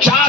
4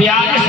42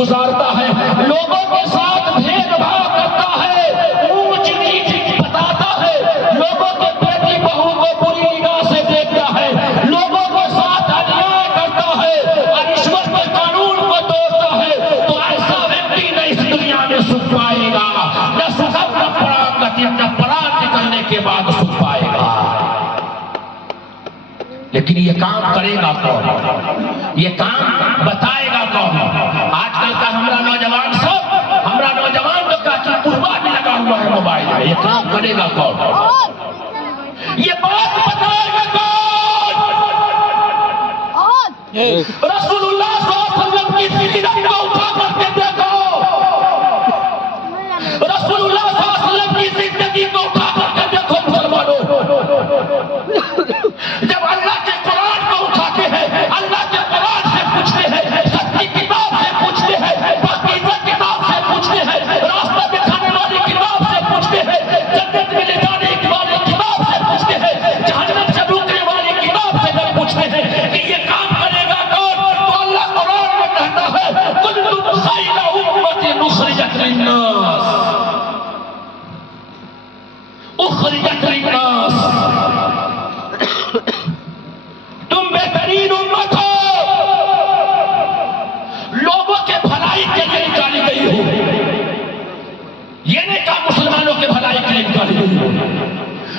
گزارتا ہے، لوگوں کے ساتھ بھید بھاؤ کرتا ہے، اونچ نیچ بتاتا ہے، لوگوں کے بیٹی بہو کو بری نگاہ سے دیکھتا ہے، لوگوں کے ساتھ انیائے کرتا ہے اور رشوت کے قانون کو توڑتا ہے، تو ایسا ویکتی نہ اس دنیا میں سکھ پائے گا، نہ سکھ نہ پران نکلنے کے بعد سکھ پائے گا۔ لیکن یہ کام کرے گا کون؟ یہ کام بتائے گا کون؟ آج کل کا ہمارا نوجوان تو کاچی پروا بھی لگا ہوا ہے موبائل میں، یہ کام کرے گا کون؟ یہ بات بتائے گا کون؟ رسول اللہ صلی اللہ علیہ وسلم کی سیرت کو اٹھا کر کے دیکھو، رسول اللہ صلی اللہ علیہ وسلم کی زندگی کو اٹھا کر کے دیکھو مسلمانوں۔ جب اللہ کے قرآن کو اٹھاتے ہیں، اللہ کے قرآن سے پوچھتے ہیں، سچی کتاب سے پوچھتے ہیں، پاکیزہ کتاب سے پوچھتے ہیں، راستہ دکھانے والی کتاب سے پوچھتے ہیں، جنت میں لے جانے والی کتاب سے پوچھتے ہیں، جہنم سے روکنے والی کتاب سے جب پوچھتے ہیں کہ یہ کام کرے گا کون، تو اللہ قرآن میں کہتا ہے کنتم خیر امۃ اخرجت للناس، اخرجت للناس، تم بہترین امت ہو، لوگوں کے بھلائی کے لیے نکالی گئی ہو۔ یہ نہیں کہا مسلمانوں کے بھلائی کے لیے نکالی گئی ہو،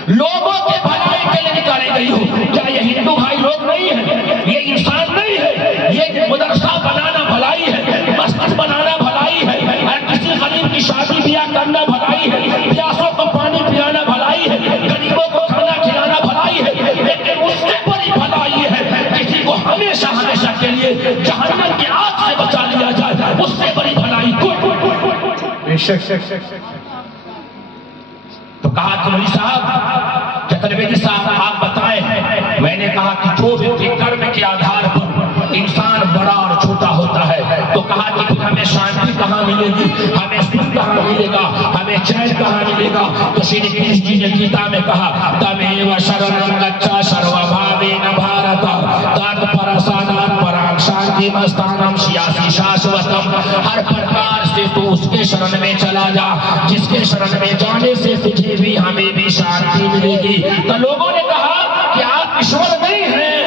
لوگوں کے بھلائی کے لیے نکالی گئی ہو۔ کیا یہ ہندو بھائی لوگ نہیں ہیں؟ یہ انسان نہیں ہے؟ یہ مدرسہ بنانا بھلائی ہے، مسجد بنانا بھلائی ہے، اور کسی غریب کی شادی بیاہ کرنا بھلائی ہے، پیاسوں کو پانی پلانا بھلائی ہے، غریبوں کو کھانا کھلانا بھلائی ہے، لیکن اس سے بڑی بھلائی ہے کسی کو ہمیشہ کے لیے جہنم کی آگ سے بچا لیا جائے، اس سے بڑی بھلائی کوئی۔ تو کہا کہ مولوی صاحب، چترویدی صاحب آپ بتائیں۔ میں نے کہا کہ جو بھی کرم کے آدھار پر انسان بڑا اور چھوٹا ہوتا ہے، تو کہا کہ پھر ہمیں شانتی کہاں ملے گی، ہمیں سکھ کہاں ملے گا، ہمیں چین کہاں ملے گا؟ تو شری کرشن جی نے گیتا میں کہا تمیو شرنم گچھا سرو بھاوین بھارت تات پرسادات پراگ شانتی مستانم شیاسی شاشوتم، ہر پرکار سے تو اس کے شرن میں چلا جا جس کے شرن میں جانے سے تجھے بھی ہمیں بھی شانتی ملے گی۔ تو لوگوں نے کہا کہ آپ ایشور نہیں ہیں،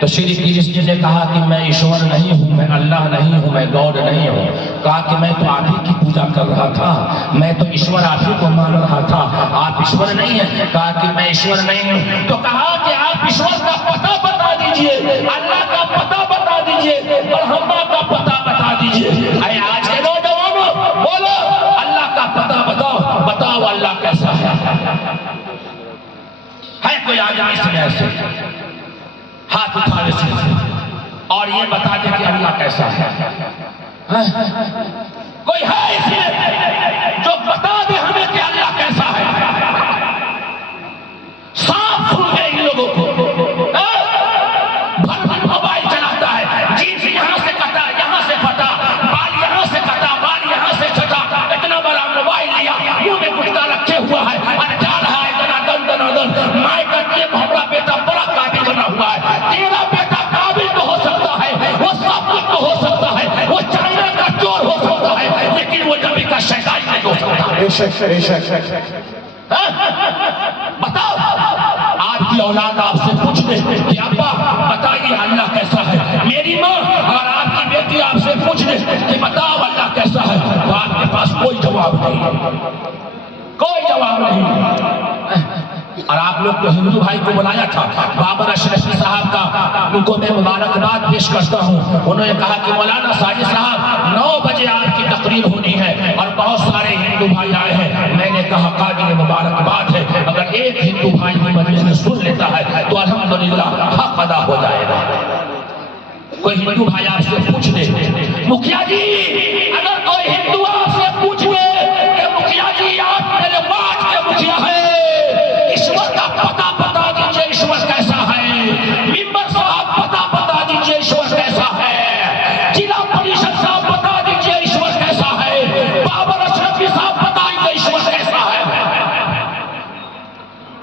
تو شری کرشن جی نے کہا کہ میں ایشور نہیں ہوں، میں اللہ نہیں ہوں، میں گاڈ نہیں ہوں۔ کہا کہ میں تو آپ ہی کی پوجا کر رہا تھا، میں تو ایشور آپ ہی کو مان رہا تھا، آپ ایشور نہیں ہیں؟ کہا کہ میں ایشور نہیں ہوں۔ تو کہا کہ آپ ایشور کا پتہ بتا دیجئے، اللہ کا پتہ بتا دیجئے، برہما کا پتہ بتا دیجئے۔ اے آج کے نوجوانوں بولو اللہ کا پتہ بتاؤ، بتاؤ اللہ کیسا ہے کوئی آدمی اس میں ایسے ہاتھ اٹھا لے اور یہ بتا دے کہ اللہ کیسا ہے؟ کوئی ہے اس میں جو بتا دے ہمیں کہ اللہ کیسا ہے؟ صاف سن گئے ان لوگوں کو، بھر بھر موبائل چلاتا ہے، جینس یہاں سے کٹا یہاں سے پھٹا، بال یہاں سے کٹا بال یہاں سے چھٹا، اتنا بڑا موبائل لیا، منہ میں گٹکا رکھے ہوا ہے اور جا رہا ہے دنا دن مائیں کرتی ہے ہمارا بیٹا بڑا قابل بنا ہوا ہے، تیرا بیٹا قابل تو ہو سکتا ہے، وہ سب کچھ تو ہو سکتا ہے، وہ چائنا کا چور ہو سکتا ہے، لیکن وہ نبی کا شیطان نہیں ہو سکتا۔ بتاؤ آپ کی اولاد آپ سے پوچھ دے کہ ابا بتائیے اللہ کیسا ہے، میری ماں اور آپ کی بیٹی آپ سے پوچھ دے کہ بتاؤ اللہ کیسا ہے، تو آپ کے پاس کوئی جواب نہیں، کوئی جواب نہیں۔ اور آپ لوگ تو ہندو بھائی کو بلایا تھا، بابر اشرفی صاحب کا ان کو میں مبارکباد پیش کرتا ہوں۔ انہوں نے کہا کہ مولانا ساجد صاحب 9 بجے آپ کی تقریر ہونی ہے اور بہت سارے ہندو بھائی آئے ہیں۔ میں نے کہا قابل مبارکباد ہے، اگر ایک ہندو بھائی بھی مجلس میں سن لیتا ہے تو الحمدللہ حق ادا ہو جائے گا۔ کوئی ہندو بھائی آپ سے پوچھ دے مکھیا جی، اگر کوئی ہندو آپ سے پوچھ دے کہ مکھیا جی آپ میرے واٹ کے مکھیا ہیں، ایشور کا پتہ بتا دیجئے ایشور کیسا ہے، ممبر صاحب پتہ بتا دیجئے ایشور کیسا ہے، ضلع پریشد صاحب بتا دیجئے ایشور کیسا ہے، بابر اشرفی صاحب بتائیے ایشور کیسا ہے۔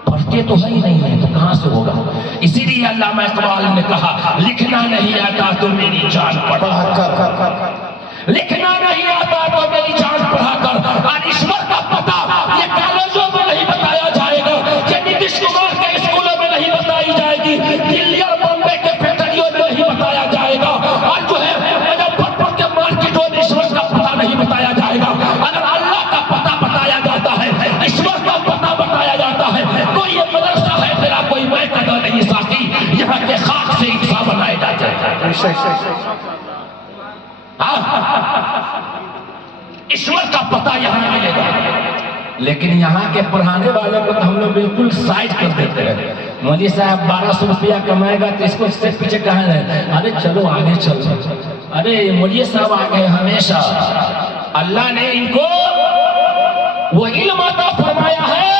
پڑھتے تو ہے ہی نہیں ہے تو کہاں سے ہوگا؟ اسی لیے علامہ اقبال نے کہا لکھنا نہیں آتا تو میری جان پڑھا کر، لکھنا نہیں آتا تو میری جان پڑھا کر. اور ایشور کا پتہ یہ کالجوں میں نہیں بتایا جائے گا، یہ نتیش کمار کے اسکولوں میں نہیں بتائی جائے گی، دلی اور بمبے کے فیکٹریوں میں نہیں بتایا جائے گا، اور جو ہے مظفرپور کے مارکیٹوں میں ایشور کا پتہ نہیں بتایا جائے گا. اگر اللہ کا پتہ بتایا جاتا ہے، ایشور کا پتہ بتایا جاتا ہے، تو یہ مدرسہ ہے تیرا کوئی میں قدر نہیں ساقی، یہاں کے خاک سے انسان بنائے جاتے ہیں. ایشور کا پتہ یہاں ملے گا. لیکن یہاں کے پڑھانے والوں کو تو ہم لوگ بالکل سائڈ کر دیتے ہیں. مولوی صاحب 1200 روپیہ کمائے گا تو اس کو اس سے پیچھے کہاں ہے؟ ارے چلو آگے چلو. ارے مولوی صاحب آگے ہمیشہ اللہ نے ان کو وہ علم عطا فرمایا ہے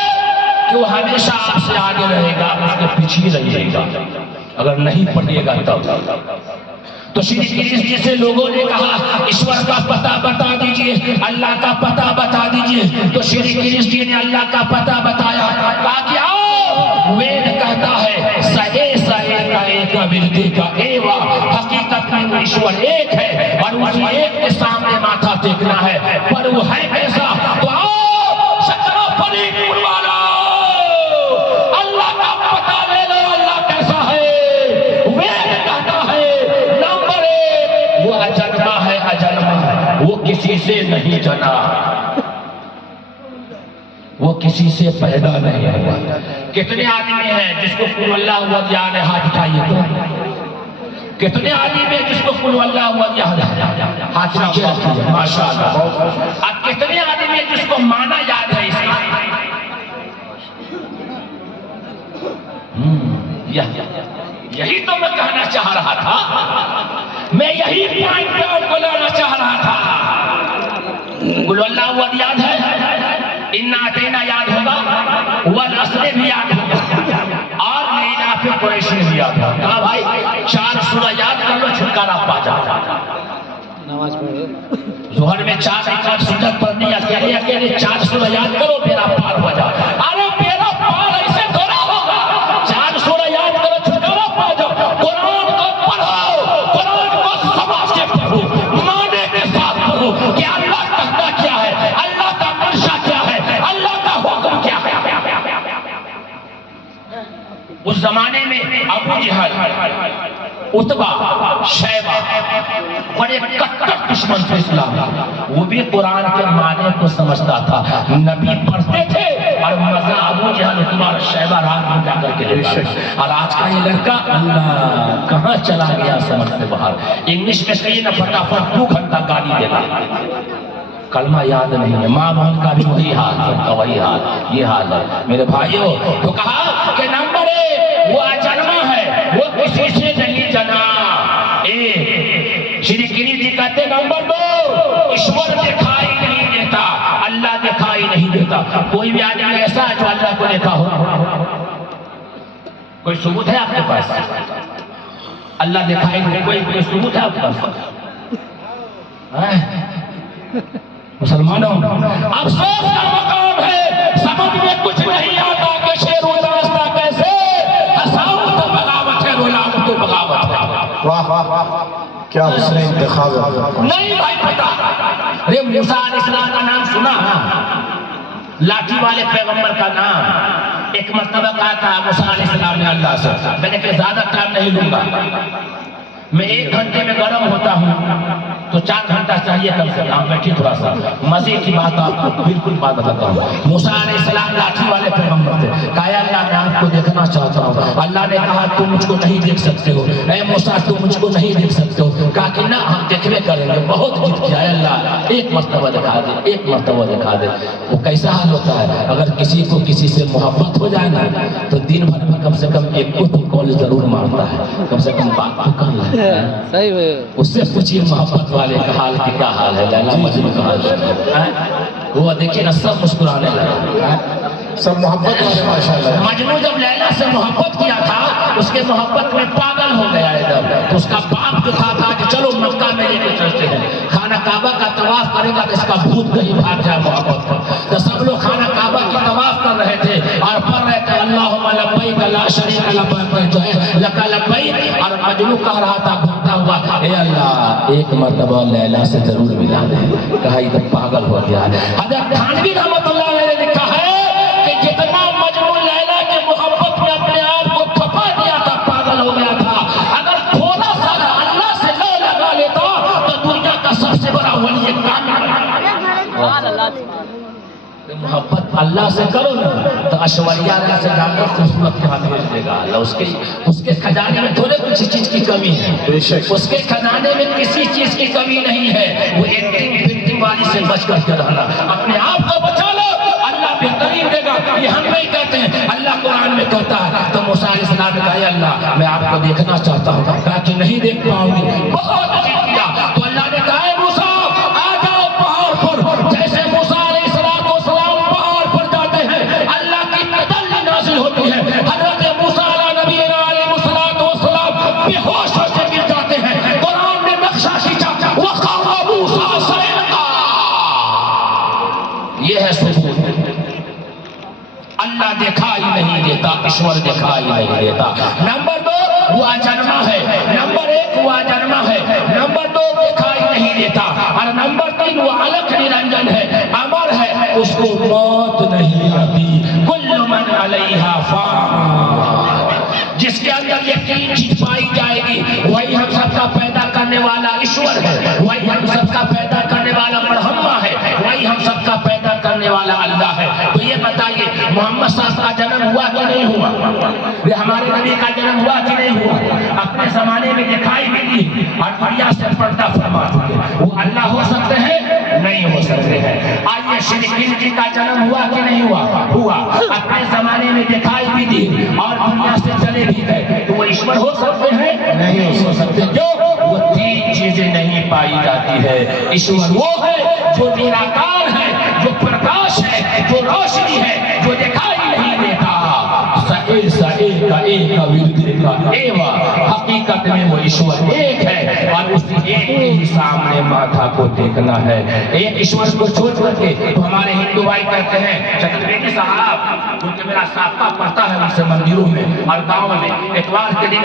کہ وہ ہمیشہ آپ سے آگے رہے گا، اس کے پیچھے رہیے گا. اگر نہیں پڑھیے گا تب. تو شری کرشن جی سے لوگوں نے کہا ایشور کا پتہ بتا دیجئے، اللہ کا پتہ بتا دیجئے. تو شری کرشن جی نے اللہ کا پتہ بتایا. کہا کہ آؤ، وید کہتا ہے سہے سہے کا ایک وردی کا ایوا، حقیقت میں وہ ایشور ایک ہے اور اسی ایک کے سامنے ماتھا ٹیکنا ہے. پر وہ ہے کیسا؟ تو آؤ شکرا فرید والا اللہ کا پتہ لے لو. اللہ کیسا ہے؟ وید کہتا ہے نمبر 1 وہ اجنبا ہے، اجنبا. وہ کسی سے نہیں جنا، وہ کسی سے پیدا نہیں ہوا. کتنے آدمی ہیں جس کو قل اللہ احد یاد ہے؟ ہاتھ اٹھائیے. تو کتنے آدمی ہیں جس کو قل اللہ احد یاد ہے؟ ہاتھ نیچے رکھیے. ماشاءاللہ. اب کتنے آدمی ہیں جس کو مانا یاد ہے؟ اس کا یہی تو میں کہنا چاہ رہا تھا، میں یہی پوائنٹ پہ آپ کو لانا چاہ رہا تھا. قل اللہ احد یاد ہے، انا اعطینا یاد ہوگا، والعصر بھی یاد ہوگا، اور لإلاف قریش بھی یاد ہوگا. کہا بھائی 4 سورہ یاد کر لو، چھٹکارا پا جاؤ. نماز پڑھو. ظہر میں 4 رکعت سنت پڑھنی، اکیلے 4 سورہ یاد کرو، بیڑا پار ہو جاؤ. ارے بیڑا پار ایسے تھوڑا ہوگا. 4 سورہ یاد کرو، چھٹکارا پا جاؤ. قرآن کو پڑھو، قرآن کو سمجھ کے پڑھو، معنی کے ساتھ پڑھو کہ اللہ کہتا کیا ہے، اللہ کا منشا کیا ہے، اللہ کا حکم کیا ہے. اس زمانے میں ابو جہل، عتبہ، شیبہ بڑے کٹر دشمن تھے اسلام. وہ بھی قرآن کے معنی کو سمجھتا تھا. نبی پڑھتے تھے اور مزہ ابو جہل، عتبہ اور شیبہ رات میں جا کر کے لیتا. اور آج کا یہ لڑکا اللہ کہاں چلا گیا سمجھ سے باہر. انگلش میں کہیے نا فٹافٹ 2 گھنٹہ گالی دینا، کلمہ یاد نہیں ہے. ماں بہن کا بھی وہی حال، سب کا وہی حال. یہ حال ہے میرے بھائیوں. تو کہا کہ نمبر 1 وہ اجنبا ہے، وہ کسی سے نہیں جنا. شری کرشن جی کہتے نمبر 2 ایشور دکھائی نہیں دیتا، اللہ دکھائی نہیں دیتا. کوئی بھی آدمی ایسا ہے جو اللہ کو دیکھا ہو؟ کوئی ثبوت ہے آپ کے پاس؟ اللہ دکھائی نہیں، کوئی ثبوت ہے آپ کے پاس؟ مسلمانوں افسوس کا مقام ہے، سمجھ میں کچھ نہیں آتا کہ شیر وداستہ کیسے. ہساؤ تو بغاوت ہے، رلاؤ تو بغاوت ہے. واہ واہ کیا حسن انتخاب ہے. نہیں بھائی پتا. ارے موسیٰ علیہ السلام کا نام سنا؟ لاٹھی والے پیغمبر کا نام. ایک مرتبہ کہا تھا موسیٰ علیہ السلام نے اللہ سے، میں نے کہ زیادہ ٹائم نہیں لوں گا، میں 1 گھنٹے میں گرم ہوتا ہوں تو 4 گھنٹہ چاہیے کم سے کم. بیٹھی تھوڑا سا مزے کی بات آپ کو بالکل بات بتاتا ہوں. موسیٰ علیہ السلام لاٹھی والے پیغمبر تھے. کہا اللہ میں آپ کو دیکھنا چاہتا ہوں. اللہ نے کہا تم مجھ کو نہیں دیکھ سکتے ہو. اے موسیٰ تم مجھ کو نہیں دیکھ سکتے ہو. کہا کہ نہ ہم دیکھنے کریں گے. بہت ضد کیا ہے اللہ 1 مرتبہ دکھا دے، 1 مرتبہ دکھا دے. وہ کیسا حال ہوتا ہے اگر کسی کو کسی سے محبت ہو جائے نا تو دن بھر میں کم سے کم 1 کو کال ضرور مارتا ہے، کم سے کم بات تو کر لیتا ہے. صحیح ہے. اس سے پوچھیے محبت والے کا حال کہ کیا حال ہے. لیلا مجنون کا حال ہے. وہ دیکھیے نا سب مسکرانے لگے. سب محبت والے ماشاءاللہ. مجنون جب لیلا سے محبت کیا تھا اس کے محبت میں پاگل ہو گیا ادھر. تو اس کا باپ جو تھا کہ چلو مکہ میں لے کے چلتے ہیں، خانہ کعبہ کا طواف کرے گا تو اس کا بھوت کہیں بھاگ جائے محبت کا. تو سب لوگ خانہ کعبہ کی طواف کر رہے تھے اور پڑھ رہے تھے اللہم لبیک لا شریک لک جو ہے لک لبیک. اور مجنون کہہ رہا تھا بھرا ہوا، اے اللہ ایک مرتبہ لیلا سے ضرور ملا دے۔ کہا یہ تو پاگل ہو گیا ہے۔ حضرت تھانوی رحمۃ اللہ علیہ نے لکھا ہے کہ جتنا مجنون لیلا کے محبت میں اپنے آپ کو کھپا دیا تھا، پاگل ہو گیا تھا، اگر تھوڑا سا اللہ سے لو لگا لیتا تو دنیا کا سب سے بڑا ولی کامل۔ محبت اللہ سے کرو نا تو اشوریہ سے جا کر خوبصورت یہاں بھیج دے گا اللہ۔ اس کے خزانے میں تھوڑے کچھ چیز کی کمی ہے، اس کے خزانے میں کسی چیز کی کمی نہیں ہے۔ وہ ایکٹنگ فکٹنگ والی سے بچ کر کے رہنا، اپنے آپ کو بچا لو، اللہ بہترین دے گا۔ یہ ہم نہیں کہتے ہیں، اللہ قرآن میں کہتا ہے۔ تو موسیٰ علیہ السلام نے کہا اے اللہ میں آپ کو دیکھنا چاہتا ہوں، کہا کہ نہیں دیکھ پاؤں گی، بہت عجیب کیا۔ تو اللہ نے کہا اے موسیٰ آ جاؤ پہاڑ پر، جیسے موسیٰ ہوتی ہے، حضرت موسیٰ علیہ نبی علیہ السلام بے ہوش ہو کے گر جاتے ہیں۔ قرآن نے نقشہ کھینچا وَقَرَّ مُوسَىٰ صَعِقًا، یہ ہے ثبوت۔ اللہ دکھائی نہیں دیتا، ایشور دکھائی نہیں دیتا۔ نمبر دو وہ اجنما ہے، نمبر ایک وہ اجنما ہے، نمبر دو دکھائی نہیں دیتا، اور نمبر تین وہ الگ نرنجن ہے، امر ہے، اس کو موت نہیں آتی۔ کل من علیہا فان، جس کے اندر یہ تین چیز پائی جائے گی وہی ہم سب کا پیدا کرنے والا ایشور ہے، وہی ہم سب کا پیدا کرنے والا برہما ہے، وہی ہم سب کا پیدا کرنے والا اللہ ہے۔ تو یہ بتائیے محمد صلی اللہ علیہ وسلم کا جنم ہوا کہ نہیں ہوا؟ یہ ہمارے نبی کا جنم ہوا کہ نہیں ہوا؟ اپنے زمانے میں دکھائی بھی دی اور دنیا سے پردہ فرما چکے، وہ اللہ ہو سکتے ہیں؟ نہیں ہو سکتے ہیں۔ آئیے شریف جی کا جنم ہوا کہ نہیں ہوا؟ ہوا، اپنے زمانے میں دکھائی بھی دی اور دنیا سے چلے بھی گئے، تو وہ ایشور ہو سکتے ہیں؟ نہیں ہو سکتے۔ کیوں؟ وہ تین چیزیں نہیں پائی جاتی ہے۔ ایشور وہ ہے جو نراکار ہے، جو پرکاش ہے، جو روشنی ہے، جو دکھائی نہیں دیتا۔ حقیقت میں وہ ایشور ایک ہے اور اسی ایک کے ہی سامنے ماتھا کو دیکھنا ہے۔ ایک ایشور کو چھوڑ کر کے تو ہمارے ہندو بھائی کہتے ہیں چترویدی صاحب، کیونکہ میرا سابقہ پڑتا ہے ان سے مندروں میں اور گاؤں میں، اتوار کے دن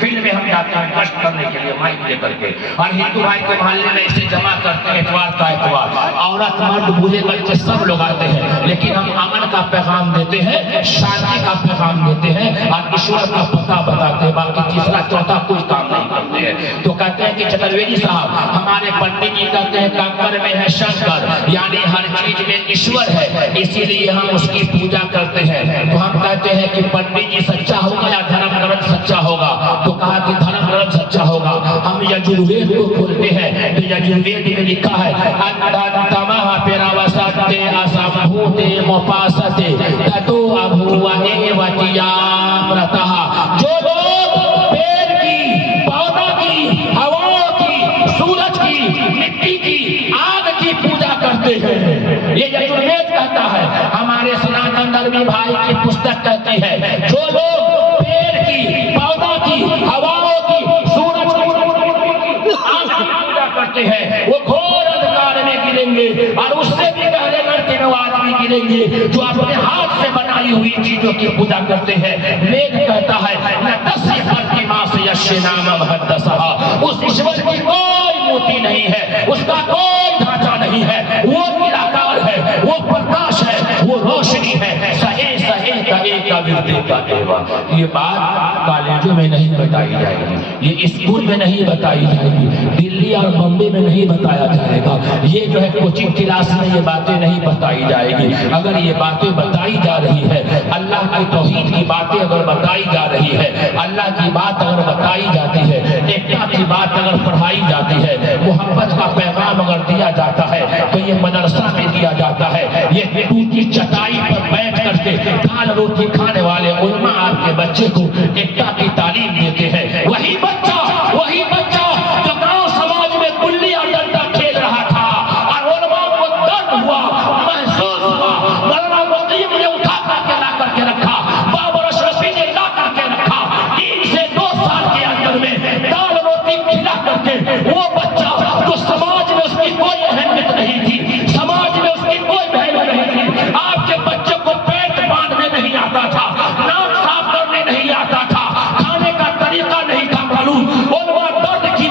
فیلڈ میں ہم جاتے ہیں گشت کرنے کے لیے مائک لے کر کے، اور ہندو بھائی کے محلے میں اسے جمع کرتے ہیں اتوار کا اتوار، عورت مرد بوڑھے بچے سب لوگ آتے ہیں، لیکن ہم امن کا پیغام دیتے ہیں، شانتی کا پیغام دیتے ہیں اور ایشور کا پتہ بتاتے ہیں، باقی تیسرا چوتھا کوئی کام نہیں کرتے ہیں۔ تو کہتے ہیں کہ چترویدی صاحب ہمارے پنڈت جی کہتے ہیں کنکر میں ہے شنکر، یعنی ہر چیز میں ایشور ہے، اسی لیے ہم اس کی پوجا کرتے ہیں۔ تو ہم کہتے ہیں کہ پنڈت جی سچا ہوگا یا دھرم گرنتھ سچا ہوگا؟ تو کہا کہ دھرم گرنتھ سچا ہوگا۔ ہم یجروید کو کھولتے ہیں تو یجروید میں لکھا ہے ادھانتمہ پیراوستے اسمبھوتے مپاستے تتو ابھوونے وتیامرتہ، جو لوگ پیڑ کی، پودا کی، ہواؤں کی، سورج کی، مٹی کی، آگ کی پوجا کرتے ہیں، یہ یجروید کہتا ہے۔ ہمارے سناتن دھرمی بھائی کی پستک کہتی ہے جو لوگ پیڑ کی، پودا کی، ہواؤں کی، سورج کی، آگ کی پوجا کرتے ہیں وہ گھور اندھکار میں گریں گے، اور اس سے بھی گہرے گڑھے میں وہ آدمی گریں گے جو اپنے ہاتھ سے بنائی ہوئی چیزوں کی پوجا کرتے ہیں۔ وید کہتا ہے اس ایشور کی کوئی موتی نہیں ہے، اس کا کوئی ڈھانچہ نہیں ہے، وہ نراکار ہے، وہ پرکاش ہے، وہ روشنی ہے۔ سہے سہے کا ایک ورتے کا دیوا، یہ بات کالجوں میں نہیں بتائی جائے گی، یہ اسکول میں نہیں بتائی جائے گی، دلی اور بمبے میں نہیں بتایا جائے گا، یہ جو ہے کوچنگ کلاس میں یہ باتیں نہیں بتائی جائے گی۔ اگر یہ باتیں بتائی جا رہی ہے، اللہ کی توحید کی باتیں اگر بتائی جا رہی ہے، اللہ کی بات اگر بتائی جاتی ہے، ایکتا کی بات اگر پڑھائی جاتی ہے، محبت کا پیغام اگر دیا جاتا ہے تو یہ مدرسہ میں دیا جاتا ہے۔ یہ ٹوٹی چٹائی پر بیٹھ کر کے دال روٹی کھانے والے علماء آپ کے بچے کو ایکتا کی تعلیم دیتے ہیں۔ وہی بچہ جو گاؤں سماج میں گلی اور ڈنڈا کھیل رہا تھا اور علماء کو درد ہوا، محسوس ہوا، مولانا مقیم نے اٹھا کر کے رکھا، بابر اشرفی نے لا کر کے رکھا، 3 سے 2 سال کے اندر میں دال روٹی کھلا کر کے وہ بچہ جو سماج میں اس کی کوئی اہمیت نہیں تھی، سماج میں اس کی کوئی ویلیو نہیں تھی، آپ کے بچے کو پیٹ باندھنے نہیں آتا تھا، ناک صاف کرنے نہیں آتا تھا، کھانے کا طریقہ نہیں تھا معلوم، علماء درد کی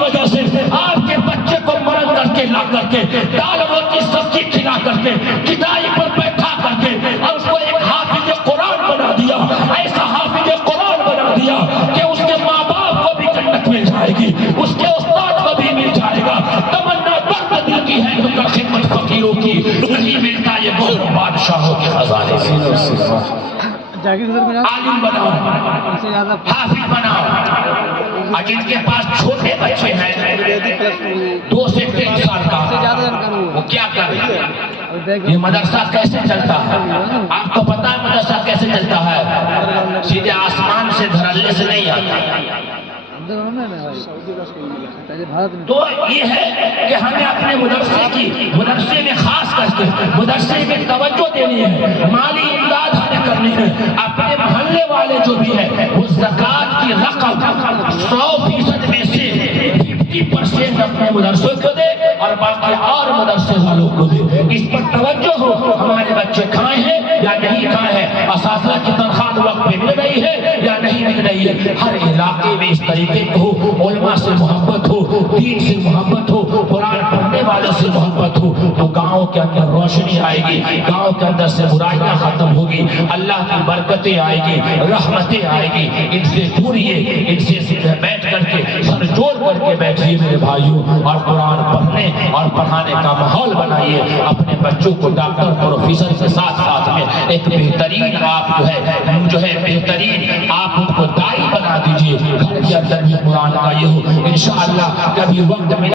کے لا کر کے دال روٹی سبزی کھلا کر کے کٹائی پر بیٹھا کر کے اور اس کو ایک حافظ قرآن بنا دیا، ایسا حافظ قرآن بنا دیا کہ اس کے ماں باپ کو بھی جنت مل جائے گی، اس کے استاد کو بھی مل جائے گا۔ تمنا درد دل کی ہے تو خدمت فقیروں کی نہیں ملتا یہ بہت بادشاہوں کے خزانے سے۔ عالم بناؤ، حافظ بناؤ، اور جن کے پاس چھوٹے بچے ہیں 2 سے 3 سال کا، وہ کیا کریں؟ یہ مدرسہ کیسے چلتا ہے؟ آپ کو پتا ہے مدرسہ کیسے چلتا ہے؟ سیدھے آسمان سے دھڑلے سے نہیں آتا۔ تو یہ ہے کہ ہمیں اپنے مدرسے میں خاص کر کے مدرسے میں توجہ دینی ہے، مالی امداد ہمیں کرنی ہے۔ اپنے محلے والے جو بھی ہے وہ زکوٰۃ کی رقم 100% میں سے 50% اپنے مدرسوں کو دے اور باقی اور مدرسے والوں کو دے۔ اس پر توجہ ہو، ہمارے بچے کھائے ہیں یا نہیں کھائے ہیں، اساتذہ کی تنخواہ وقت پہ مل رہی ہے یا نہیں مل رہی ہے۔ ہر علاقے میں اس طریقے کو ہو، علماء سے محبت ہو، دین سے محبت ہو، قرآن پڑھنے والوں سے محبت ہو، تو گاؤں کے اندر روشنی آئے گی، گاؤں کے اندر سے برائیاں ختم ہوگی، اللہ کی برکتیں آئے گی، رحمتیں آئے گی۔ ان سے جڑیے، ان سے بیٹھ کر کے سر جوڑ کر کے بیٹھیے میرے بھائیوں، اور قرآن پڑھنے اور پڑھانے کا ماحول بنائیے۔ اپنے بچوں کو ڈاکٹر پروفیسر کے ساتھ ساتھ میں ایک بہترین آپ جو ہے بہترین آپ ان کو داعی بنا دیجیے۔ گھر کے اندر بھی قرآن کا یہ ہو، انشاءاللہ کبھی وقت ملا